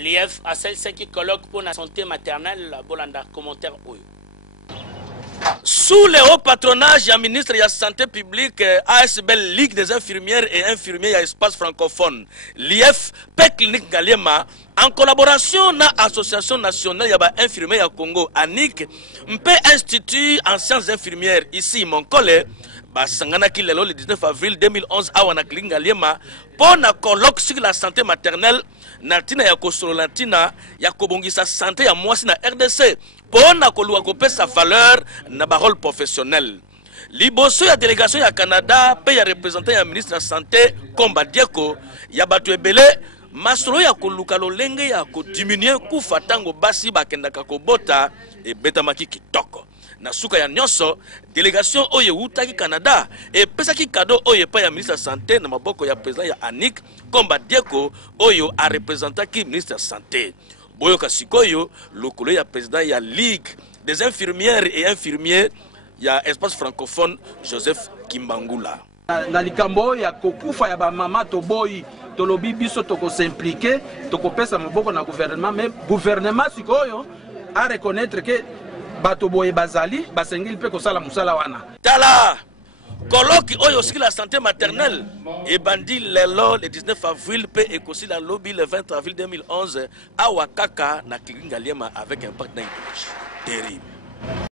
L'IF a celle qui colloque pour la santé maternelle, Bolanda, commentaire Oyo. Sous le haut patronage du ministre de la Santé publique, ASBL Ligue des infirmières et infirmiers à espace francophone, l'IF, PEC Clinique Ngaliema, en collaboration avec l'Association nationale des infirmiers au Congo, ANIC, MPE Institut en sciences infirmières, ici, Monkole, Basanganaki le 19 avril 2011, à Clinique Ngaliema, pour un colloque sur la santé maternelle, Natina ya Kosolo Natina, ya Kobongisa santé ya Mwasi na RDC. Pour na kolua kopé sa valeur na barole professionnelle. Liboso ya délégation ya Canada, pe ya représentant ya ministre de la santé, Komba Dieko, ya batu ebele, masolo ya koluka lolenge ya ko diminuer kufa tango basi bakendaka kobota e betamaki kitoko. Na suka ya nyonso, délégation oye utaki Canada, e pesaki cadeau oye pa ya ministre de la santé na maboko ya président ya Anik, Komba Dieko, oyo a représentant ki ministre de la santé. Boyoka Sikoyo, le ya président ya Ligue des infirmières et infirmiers, ya espace francophone Joseph Kimbangula. Na likambo ya kokufa ya ba mama to boy to lobi biso to ko s'impliquer to ko pesa maboko na gouvernement, mais gouvernement Sikoyo a reconnaître que bato boy bazali basengili pe ko sala musala wana. Tala colloque oyo sur la santé maternelle et bandi lelo le 19 avril pe ekosi la lobby le 20 avril 2011 à Wakaka na Clinique Ngaliema avec impact dans terrible.